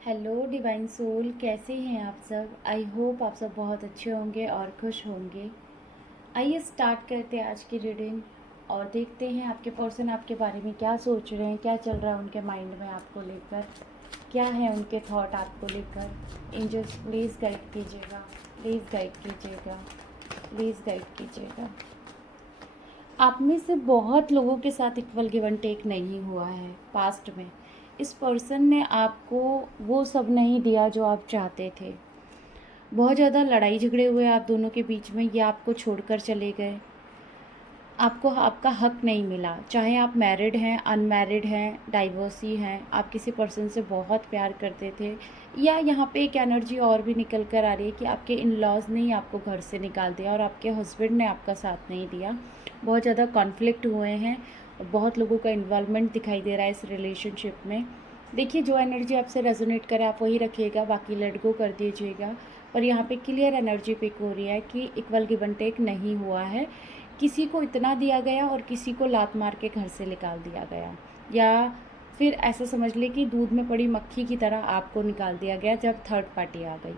Hello divine soul, कैसे हैं आप सब। आई होप आप सब बहुत अच्छे होंगे और खुश होंगे। आइए स्टार्ट करते हैं आज की रीडिंग और देखते हैं आपके पर्सन आपके बारे में क्या सोच रहे हैं, क्या चल रहा है उनके माइंड में आपको लेकर, क्या है उनके थॉट आपको लेकर। एंजल्स प्लीज़ गाइड कीजिएगा, प्लीज़ गाइड कीजिएगा, प्लीज़ गाइड कीजिएगा। आप में से बहुत लोगों के साथ इक्वल गिव एंड टेक नहीं हुआ है पास्ट में। इस पर्सन ने आपको वो सब नहीं दिया जो आप चाहते थे। बहुत ज़्यादा लड़ाई झगड़े हुए आप दोनों के बीच में, ये आपको छोड़कर चले गए। आपको आपका हक नहीं मिला, चाहे आप मैरिड हैं, अनमैरिड हैं, डाइवोर्सी हैं, आप किसी पर्सन से बहुत प्यार करते थे, या यहाँ पे एक एनर्जी और भी निकल कर आ रही है कि आपके इन लॉज ने ही आपको घर से निकाल दिया और आपके हस्बैंड ने आपका साथ नहीं दिया। बहुत ज़्यादा कॉन्फ्लिक्ट हुए हैं और बहुत लोगों का इन्वॉल्वमेंट दिखाई दे रहा है इस रिलेशनशिप में। देखिए, जो एनर्जी आपसे रेजोनेट करे आप वही रखिएगा, बाकी लेट गो कर दीजिएगा। पर यहाँ पे क्लियर एनर्जी पिक हो रही है कि इक्वल गिव एंड टेक नहीं हुआ है। किसी को इतना दिया गया और किसी को लात मार के घर से निकाल दिया गया, या फिर ऐसा समझ ले कि दूध में पड़ी मक्खी की तरह आपको निकाल दिया गया जब थर्ड पार्टी आ गई।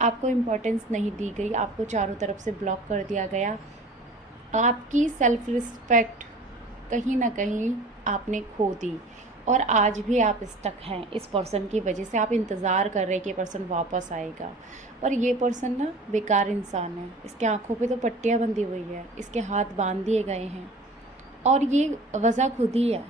आपको इम्पोर्टेंस नहीं दी गई, आपको चारों तरफ से ब्लॉक कर दिया गया। आपकी सेल्फ रिस्पेक्ट कहीं ना कहीं आपने खो दी और आज भी आप स्टक हैं इस पर्सन की वजह से। आप इंतज़ार कर रहे हैं कि पर्सन वापस आएगा, पर ये पर्सन ना बेकार इंसान है। इसके आंखों पे तो पट्टियाँ बंधी हुई है, इसके हाथ बांध दिए गए हैं और ये वजह खुद ही है।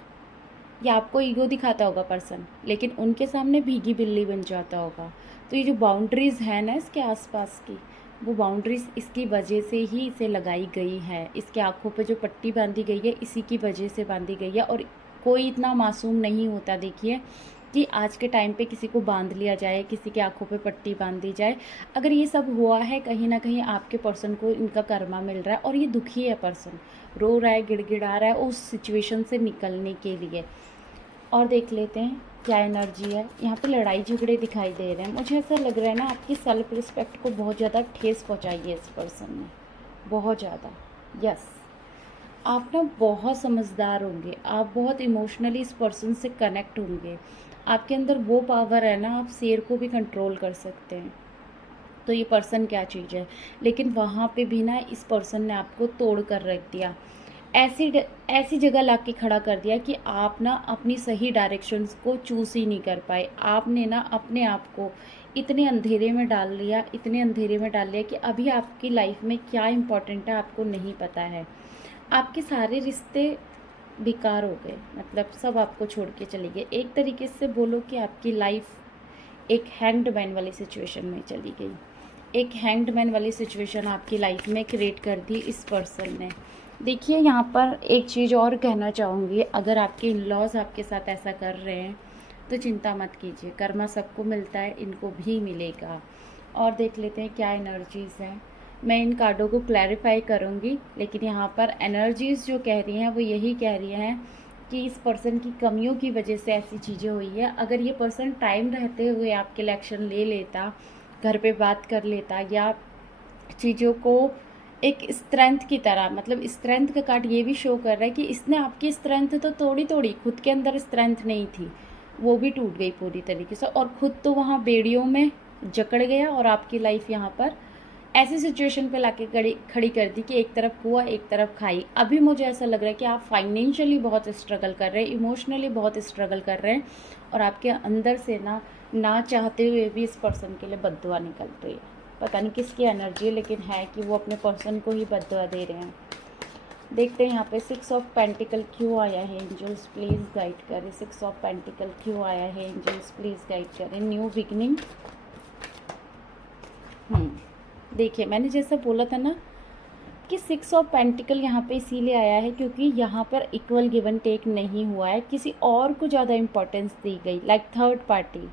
ये आपको ईगो दिखाता होगा पर्सन, लेकिन उनके सामने भीगी बिल्ली बन जाता होगा। तो ये जो बाउंड्रीज़ है ना इसके आसपास की, वो बाउंड्रीज़ इसकी वजह से ही इसे लगाई गई है। इसके आंखों पे जो पट्टी बांधी गई है इसी की वजह से बांधी गई है। और कोई इतना मासूम नहीं होता, देखिए, कि आज के टाइम पे किसी को बांध लिया जाए, किसी के आंखों पे पट्टी बांध दी जाए। अगर ये सब हुआ है, कहीं ना कहीं आपके पर्सन को इनका कर्मा मिल रहा है और ये दुखी है पर्सन, रो रहा है, गिड़गिड़ा रहा है उस सिचुएशन से निकलने के लिए। और देख लेते हैं क्या एनर्जी है। यहाँ पे लड़ाई झगड़े दिखाई दे रहे हैं। मुझे ऐसा लग रहा है ना आपकी सेल्फ रिस्पेक्ट को बहुत ज़्यादा ठेस पहुँचाई है इस पर्सन ने, बहुत ज़्यादा। यस, आप ना बहुत समझदार होंगे, आप बहुत इमोशनली इस पर्सन से कनेक्ट होंगे। आपके अंदर वो पावर है ना, आप शेर को भी कंट्रोल कर सकते हैं। तो ये पर्सन क्या चीज़ है, लेकिन वहाँ पे भी ना इस पर्सन ने आपको तोड़ कर रख दिया। ऐसी ऐसी जगह ला के खड़ा कर दिया कि आप ना अपनी सही डायरेक्शंस को चूज़ ही नहीं कर पाए। आपने ना अपने आप को इतने अंधेरे में डाल लिया, इतने अंधेरे में डाल लिया कि अभी आपकी लाइफ में क्या इम्पोर्टेंट है आपको नहीं पता है। आपके सारे रिश्ते बेकार हो गए, मतलब सब आपको छोड़ के चले गए। एक तरीके से बोलो कि आपकी लाइफ एक हैंग्ड मैन वाली सिचुएशन में चली गई। एक हैंग्ड मैन वाली सिचुएशन आपकी लाइफ में क्रिएट कर दी इस पर्सन ने। देखिए, यहाँ पर एक चीज़ और कहना चाहूँगी, अगर आपके इन लॉज आपके साथ ऐसा कर रहे हैं तो चिंता मत कीजिए, कर्मा सबको मिलता है, इनको भी मिलेगा। और देख लेते हैं क्या एनर्जीज़ हैं। मैं इन कार्डों को क्लैरिफाई करूँगी, लेकिन यहाँ पर एनर्जीज़ जो कह रही हैं वो यही कह रही हैं कि इस पर्सन की कमियों की वजह से ऐसी चीज़ें हुई है। अगर ये पर्सन टाइम रहते हुए आपके लिए एक्शन ले लेता, घर पे बात कर लेता, या चीज़ों को एक स्ट्रेंथ की तरह, मतलब स्ट्रेंथ का कार्ड ये भी शो कर रहा है कि इसने आपकी स्ट्रेंथ तो तोड़ी तोड़ी, खुद के अंदर स्ट्रेंथ नहीं थी, वो भी टूट गई पूरी तरीके से, और खुद तो वहाँ बेड़ियों में जकड़ गया और आपकी लाइफ यहाँ पर ऐसी सिचुएशन पे लाके खड़ी कर दी कि एक तरफ कुआ एक तरफ खाई। अभी मुझे ऐसा लग रहा है कि आप फाइनेंशियली बहुत स्ट्रगल कर रहे हैं, इमोशनली बहुत स्ट्रगल कर रहे हैं, और आपके अंदर से ना चाहते हुए भी इस पर्सन के लिए बद्दुआ निकल रही है। पता नहीं किसकी एनर्जी है, लेकिन है कि वो अपने पर्सन को ही बद्दुआ दे रहे हैं। देखते हैं यहाँ पे 6 ऑफ पेंटिकल क्यों आया है। एंजल्स प्लीज़ गाइड करें। 6 ऑफ पेंटिकल क्यों आया है। एंजल्स प्लीज़ गाइड करें। New beginning. देखिए, मैंने जैसा बोला था ना कि 6 ऑफ पेंटिकल यहाँ पे इसीलिए आया है क्योंकि यहाँ पर इक्वल गिव एंड टेक नहीं हुआ है, किसी और को ज़्यादा इम्पोर्टेंस दी गई, लाइक थर्ड पार्टी।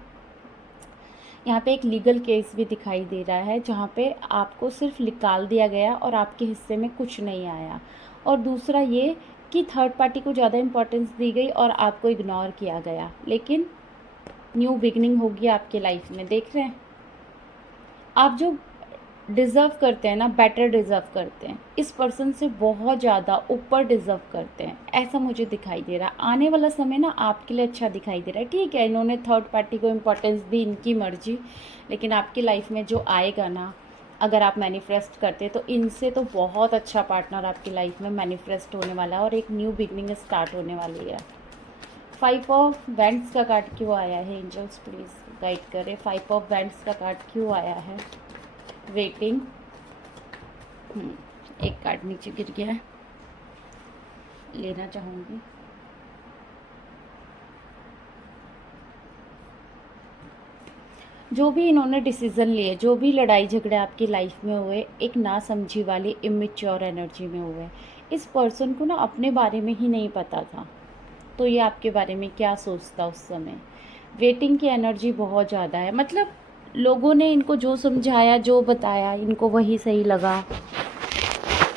यहाँ पे एक लीगल केस भी दिखाई दे रहा है जहाँ पे आपको सिर्फ निकाल दिया गया और आपके हिस्से में कुछ नहीं आया। और दूसरा ये कि थर्ड पार्टी को ज़्यादा इम्पोर्टेंस दी गई और आपको इग्नोर किया गया। लेकिन न्यू बिगनिंग होगी आपके लाइफ में। देख रहे हैं आप, जो डिज़र्व करते हैं ना, बेटर डिज़र्व करते हैं, इस पर्सन से बहुत ज़्यादा ऊपर डिज़र्व करते हैं, ऐसा मुझे दिखाई दे रहा है। आने वाला समय ना आपके लिए अच्छा दिखाई दे रहा है। ठीक है, इन्होंने थर्ड पार्टी को इम्पोर्टेंस दी, इनकी मर्जी, लेकिन आपकी लाइफ में जो आएगा ना, अगर आप मैनिफेस्ट करते हैं तो इनसे तो बहुत अच्छा पार्टनर आपकी लाइफ में मैनिफेस्ट होने वाला है और एक न्यू बिगनिंग स्टार्ट होने वाली है। 5 ऑफ वैंड्स का कार्ड क्यों आया है? एंजल्स प्लीज़ गाइड करें। 5 ऑफ वैंड्स का कार्ड क्यों आया है? वेटिंग। एक कार्ड नीचे गिर गया है, लेना चाहूँगी। जो भी इन्होंने डिसीज़न लिए, जो भी लड़ाई झगड़े आपकी लाइफ में हुए, एक ना समझी वाली इमेच्योर एनर्जी में हुए। इस पर्सन को ना अपने बारे में ही नहीं पता था, तो ये आपके बारे में क्या सोचता उस समय। वेटिंग की एनर्जी बहुत ज़्यादा है, मतलब लोगों ने इनको जो समझाया, जो बताया, इनको वही सही लगा।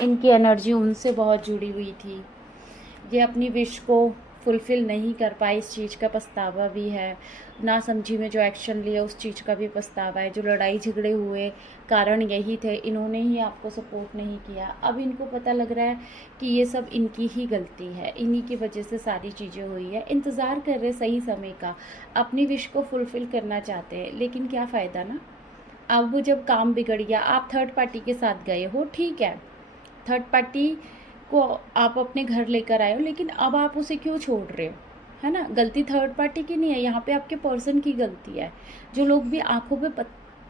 इनकी एनर्जी उनसे बहुत जुड़ी हुई थी। ये अपनी विश को फुलफ़िल नहीं कर पाए, इस चीज़ का पछतावा भी है। ना समझी में जो एक्शन लिया उस चीज़ का भी पछतावा है। जो लड़ाई झगड़े हुए कारण यही थे, इन्होंने ही आपको सपोर्ट नहीं किया। अब इनको पता लग रहा है कि ये सब इनकी ही गलती है, इन्हीं की वजह से सारी चीज़ें हुई है। इंतज़ार कर रहे सही समय का, अपनी विश को फुलफ़िल करना चाहते हैं, लेकिन क्या फ़ायदा ना। अब वो जब काम बिगड़ गया, आप थर्ड पार्टी के साथ गए हो, ठीक है, थर्ड पार्टी को आप अपने घर लेकर आए हो, लेकिन अब आप उसे क्यों छोड़ रहे हो? है ना, गलती थर्ड पार्टी की नहीं है, यहाँ पे आपके पर्सन की गलती है। जो लोग भी आंखों पे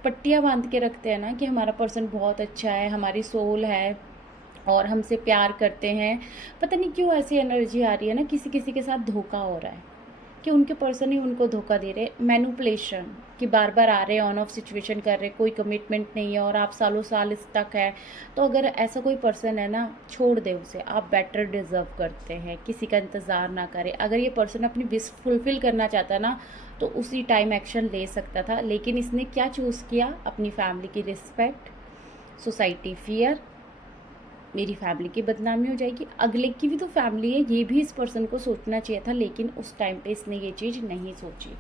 पट्टियाँ बांध के रखते हैं ना कि हमारा पर्सन बहुत अच्छा है, हमारी सोल है और हमसे प्यार करते हैं, पता नहीं क्यों ऐसी एनर्जी आ रही है ना, किसी किसी के साथ धोखा हो रहा है कि उनके पर्सन ही उनको धोखा दे रहे। मैनिपुलेशन कि बार बार आ रहे हैं, ऑन ऑफ सिचुएशन कर रहे, कोई कमिटमेंट नहीं है और आप सालों साल स्टक है। तो अगर ऐसा कोई पर्सन है ना, छोड़ दे उसे, आप बेटर डिज़र्व करते हैं, किसी का इंतज़ार ना करें। अगर ये पर्सन अपनी विश फुलफ़िल करना चाहता ना, तो उसी टाइम एक्शन ले सकता था, लेकिन इसने क्या चूज़ किया? अपनी फैमिली की रिस्पेक्ट, सोसाइटी फियर, मेरी फैमिली की बदनामी हो जाएगी, अगले की भी तो फैमिली है, ये भी इस पर्सन को सोचना चाहिए था, लेकिन उस टाइम पे इसने ये चीज़ नहीं सोची।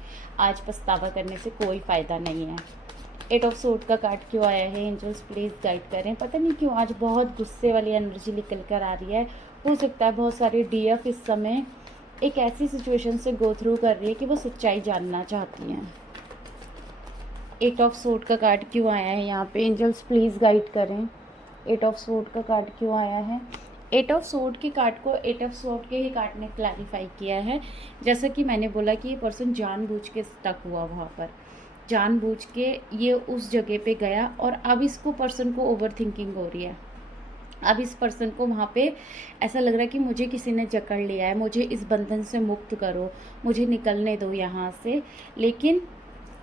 आज पछतावा करने से कोई फ़ायदा नहीं है। 8 ऑफ सोर्ड का कार्ड क्यों आया है? एंजल्स प्लीज़ गाइड करें। पता नहीं क्यों आज बहुत गुस्से वाली एनर्जी निकल कर आ रही है। हो सकता है बहुत सारी डीएफ इस समय एक ऐसी सिचुएशन से गो थ्रू कर रही है कि वो सच्चाई जानना चाहती हैं। 8 ऑफ सोर्ड का कार्ड क्यों आया है यहाँ पे? एंजल्स प्लीज़ गाइड करें। 8 ऑफ सोर्ड का कार्ड क्यों आया है? 8 ऑफ सोर्ड के कार्ड को 8 ऑफ सोर्ड के ही कार्ड ने क्लैरिफाई किया है। जैसा कि मैंने बोला कि ये पर्सन जानबूझ के स्टक हुआ वहाँ पर, जानबूझ के ये उस जगह पे गया और अब इसको पर्सन को ओवर थिंकिंग हो रही है। अब इस पर्सन को वहाँ पे ऐसा लग रहा है कि मुझे किसी ने जकड़ लिया है, मुझे इस बंधन से मुक्त करो, मुझे निकलने दो यहाँ से। लेकिन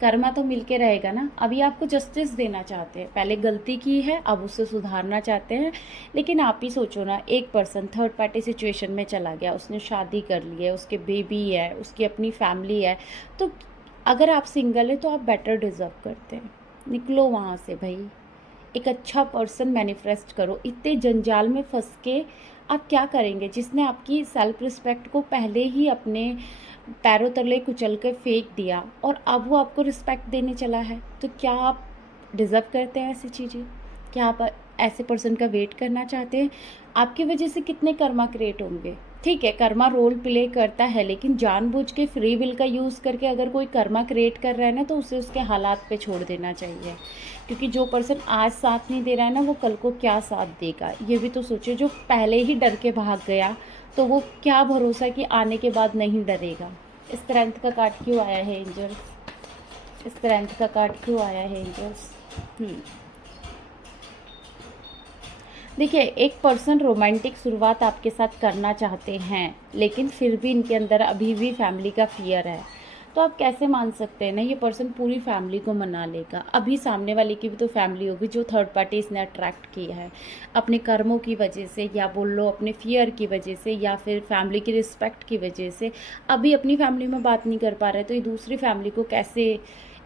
कर्मा तो मिलके रहेगा ना। अभी आपको जस्टिस देना चाहते हैं, पहले गलती की है, अब उससे सुधारना चाहते हैं। लेकिन आप ही सोचो ना, एक पर्सन थर्ड पार्टी सिचुएशन में चला गया, उसने शादी कर ली है, उसके बेबी है, उसकी अपनी फैमिली है। तो अगर आप सिंगल है तो आप बेटर डिज़र्व करते हैं। निकलो वहाँ से भाई, एक अच्छा पर्सन मैनिफेस्ट करो। इतने जंजाल में फंस के आप क्या करेंगे? जिसने आपकी सेल्फ रिस्पेक्ट को पहले ही अपने पैरों तले कुचल कर फेंक दिया और अब वो आपको रिस्पेक्ट देने चला है, तो क्या आप डिज़र्व करते हैं ऐसी चीज़ें? क्या आप ऐसे पर्सन का वेट करना चाहते हैं? आपकी वजह से कितने कर्मा क्रिएट होंगे। ठीक है, कर्मा रोल प्ले करता है, लेकिन जानबूझ के फ्री विल का यूज़ करके अगर कोई कर्मा क्रिएट कर रहा है ना, तो उसे उसके हालात पे छोड़ देना चाहिए। क्योंकि जो पर्सन आज साथ नहीं दे रहा है ना, वो कल को क्या साथ देगा, ये भी तो सोचिए। जो पहले ही डर के भाग गया, तो वो क्या भरोसा कि आने के बाद नहीं डरेगा। स्ट्रेंथ का कार्ड क्यों आया है एंजल्स? स्ट्रेंथ का कार्ड क्यों आया है एंजल्स? देखिए, एक पर्सन रोमांटिक शुरुआत आपके साथ करना चाहते हैं, लेकिन फिर भी इनके अंदर अभी भी फैमिली का फियर है। तो आप कैसे मान सकते हैं ना, ये पर्सन पूरी फैमिली को मना लेगा। अभी सामने वाले की भी तो फैमिली होगी जो थर्ड पार्टी इसने अट्रैक्ट किया है, अपने कर्मों की वजह से, या बोल लो अपने फियर की वजह से, या फिर फैमिली की रिस्पेक्ट की वजह से। अभी अपनी फैमिली में बात नहीं कर पा रहे, तो ये दूसरी फैमिली को कैसे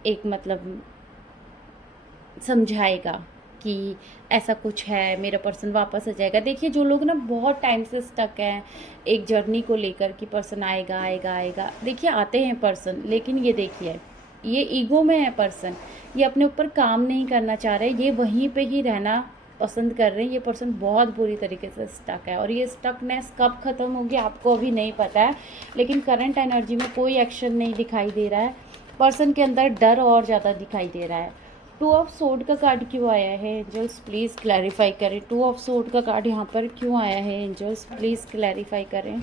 एक मतलब समझाएगा कि ऐसा कुछ है, मेरा पर्सन वापस आ जाएगा। देखिए, जो लोग ना बहुत टाइम से स्टक हैं एक जर्नी को लेकर कि पर्सन आएगा आएगा आएगा, देखिए आते हैं पर्सन, लेकिन ये देखिए ये ईगो में है पर्सन, ये अपने ऊपर काम नहीं करना चाह रहे, ये वहीं पे ही रहना पसंद कर रहे हैं। ये पर्सन बहुत बुरी तरीके से स्टक है और ये स्टकनेस कब ख़त्म होगी आपको अभी नहीं पता है, लेकिन करंट एनर्जी में कोई एक्शन नहीं दिखाई दे रहा है। पर्सन के अंदर डर और ज़्यादा दिखाई दे रहा है। 2 ऑफ सोर्ड का कार्ड क्यों आया है एंजल्स, प्लीज़ क्लैरिफाई करें। 2 ऑफ सोर्ड का कार्ड यहाँ पर क्यों आया है एंजल्स, प्लीज़ क्लैरिफाई करें।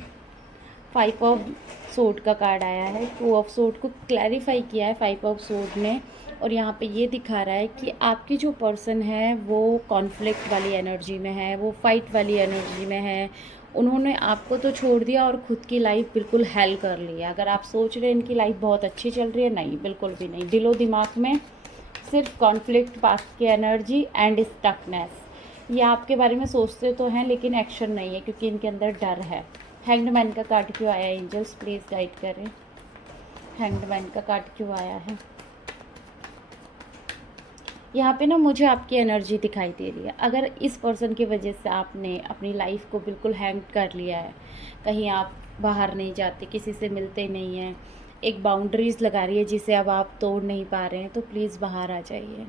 5 ऑफ सोर्ड का कार्ड आया है, 2 ऑफ सोर्ड को क्लैरिफाई किया है 5 ऑफ सोर्ड ने। और यहाँ पे ये दिखा रहा है कि आपकी जो पर्सन है वो कॉन्फ्लिक्ट वाली एनर्जी में है, वो फाइट वाली एनर्जी में है। उन्होंने आपको तो छोड़ दिया और ख़ुद की लाइफ बिल्कुल हेल कर ली है। अगर आप सोच रहे हैं इनकी लाइफ बहुत अच्छी चल रही है, नहीं, बिल्कुल भी नहीं। दिलो दिमाग में सिर्फ कॉन्फ्लिक्ट, पास्ट की एनर्जी एंड स्टकनेस। ये आपके बारे में सोचते तो हैं लेकिन एक्शन नहीं है क्योंकि इनके अंदर डर है। हैंग्ड मैन का कार्ड क्यों आया है एंजल्स, प्लीज़ गाइड करें। हैंग्ड मैन का कार्ड क्यों आया है। यहाँ पे ना मुझे आपकी एनर्जी दिखाई दे रही है। अगर इस पर्सन की वजह से आपने अपनी लाइफ को बिल्कुल हैंग कर लिया है, कहीं आप बाहर नहीं जाते, किसी से मिलते नहीं हैं, एक बाउंड्रीज़ लगा रही है जिसे अब आप तोड़ नहीं पा रहे हैं, तो प्लीज़ बाहर आ जाइए।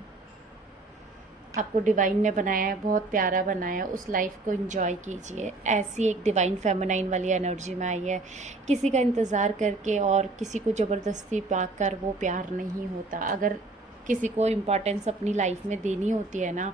आपको डिवाइन ने बनाया है, बहुत प्यारा बनाया है, उस लाइफ को एंजॉय कीजिए। ऐसी एक डिवाइन फेमिनाइन वाली एनर्जी में आई है। किसी का इंतज़ार करके और किसी को ज़बरदस्ती पाकर वो प्यार नहीं होता। अगर किसी को इम्पोर्टेंस अपनी लाइफ में देनी होती है ना,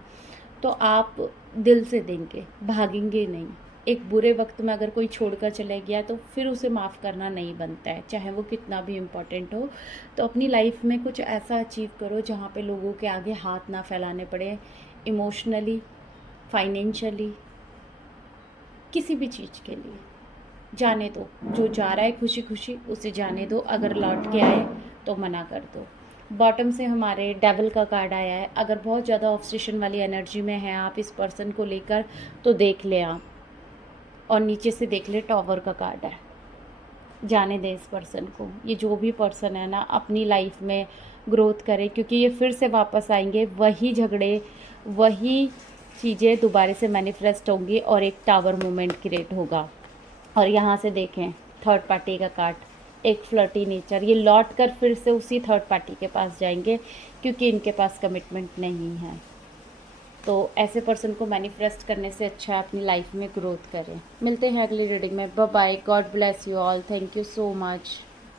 तो आप दिल से देंगे, भागेंगे नहीं। एक बुरे वक्त में अगर कोई छोड़कर चले गया तो फिर उसे माफ़ करना नहीं बनता है, चाहे वो कितना भी इम्पोर्टेंट हो। तो अपनी लाइफ में कुछ ऐसा अचीव करो जहाँ पे लोगों के आगे हाथ ना फैलाने पड़े, इमोशनली, फाइनेंशियली, किसी भी चीज़ के लिए। जाने दो, जो जा रहा है खुशी खुशी उसे जाने दो। अगर लौट के आए तो मना कर दो। बॉटम से हमारे डेविल का कार्ड आया है। अगर बहुत ज़्यादा ऑब्सेशन वाली एनर्जी में है आप इस पर्सन को लेकर, तो देख लें आप, और नीचे से देख ले टॉवर का कार्ड है। जाने दें इस पर्सन को। ये जो भी पर्सन है ना, अपनी लाइफ में ग्रोथ करे, क्योंकि ये फिर से वापस आएंगे। वही झगड़े, वही चीज़ें दोबारा से मैनिफेस्ट होंगी और एक टावर मूवमेंट क्रिएट होगा। और यहाँ से देखें थर्ड पार्टी का कार्ड, एक फ्लर्टी नेचर। ये लौट कर फिर से उसी थर्ड पार्टी के पास जाएंगे क्योंकि इनके पास कमिटमेंट नहीं है। तो ऐसे पर्सन को मैनिफेस्ट करने से अच्छा है अपनी लाइफ में ग्रोथ करें। मिलते हैं अगली रीडिंग में। Bye bye, God bless you all, thank you so much.